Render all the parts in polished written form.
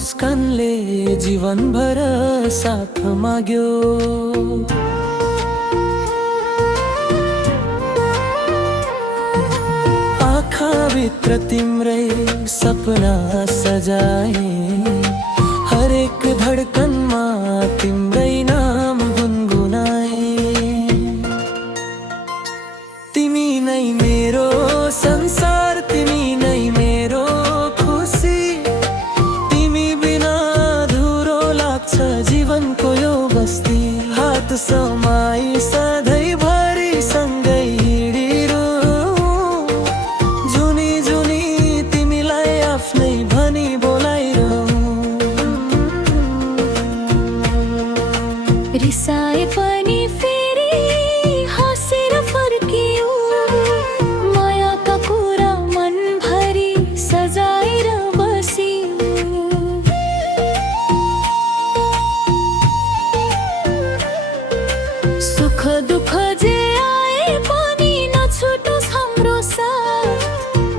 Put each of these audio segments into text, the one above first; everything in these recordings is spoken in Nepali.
मुस्कानले जीवनभर साथ माग्यो। आँखाभित्र तिम्रै सपना सजाए, हरेक धडकनमा तिम्रै नाम गुनगुनाए। तिमी नै मेरो संसार, तिमी नै मेरो खुसी, तिमी बिना अधुरो लाग्छ जीवनको यो बस्ती। हात समाई सधैँभरि सँगै हिँडिरहूँ, जुनी जुनी तिमीलाई आफ्नै भनी बोलाइरहूँ। रिसाए पनि फेरि हाँसेर फर्कियौ, मायाका कुरा मनभरि सजाएर बसियौ। सुख दुःख जे आए पनि नछुटोस् हाम्रो साथ।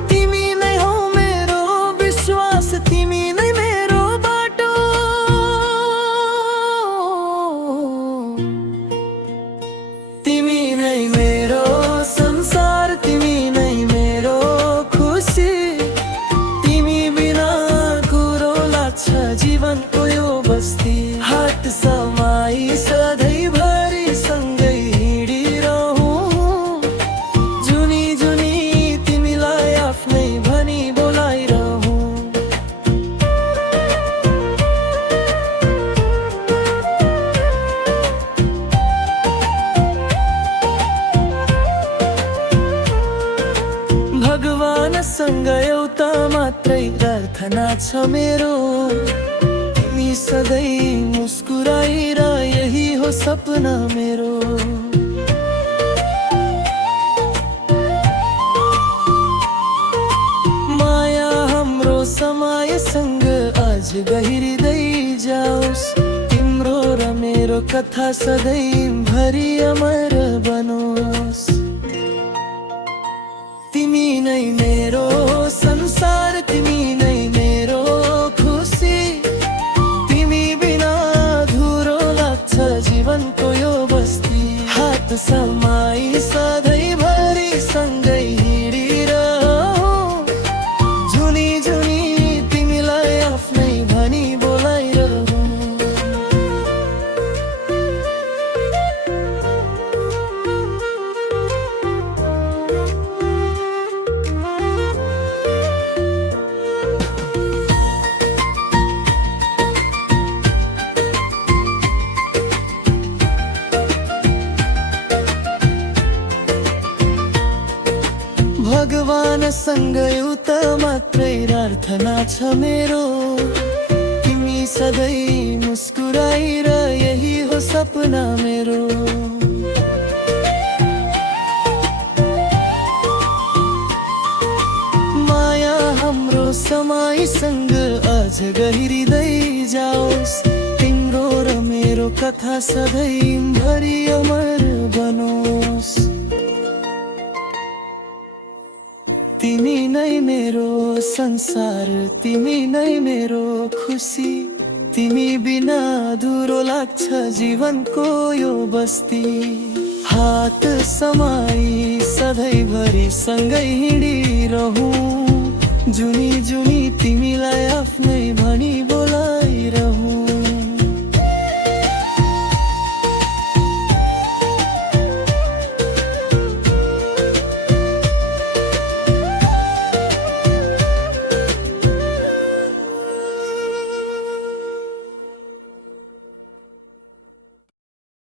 तिमी नै हौ मेरो विश्वास, तिमी नै मेरो बाटो। तिमी नै मेरो संसार, तिमी नै मेरो खुसी, तिमी बिना कुरो लाग्छ जीवनको यो बस्ती। हात समाई सधैँभरि सँगै हिँडिरहूँ, जुनी जुनी तिमीलाई आफ्नै भनी बोलाइरहूँ। भगवानसँग एउटा मात्रै प्रार्थना छ मेरो, तिमी सधैँ मुस्कुराइर, यही हो सपना मेरो। माया हाम्रो समयसँग अझ गहिरिँदै जाओस्, तिम्रो र मेरो कथा सधैँभरि अमर बनोस्। तिमी नै मेरो संसार, तिमी नै मेरो खुसी, तिमी बिना अधुरो लाग्छ जीवनको यो बस्ती। हात समाई सधैँभरि सँगै हिँडिरहूँ, जुनी जुनी तिमीलाई आफ्नै भनी बोलाइरहूँ। भगवानसँग एउटा मात्रै प्रार्थना छ मेरो, तिमी सधैँ मुस्कुराइर, यही हो सपना मेरो। माया हाम्रो समयसँग अझ गहिरिँदै जाओस्, तिम्रो र मेरो कथा सधैँभरि अमर बनोस्। तिमी नै मेरो संसार, तिमी नै मेरो खुसी, तिमी बिना अधुरो लाग्छ जीवनको यो बस्ती। हात समाई सधैँभरि सँगै हिँडिरहूँ, जुनी जुनी तिमीलाई आफ्नै भनी बोलाइरहूँ।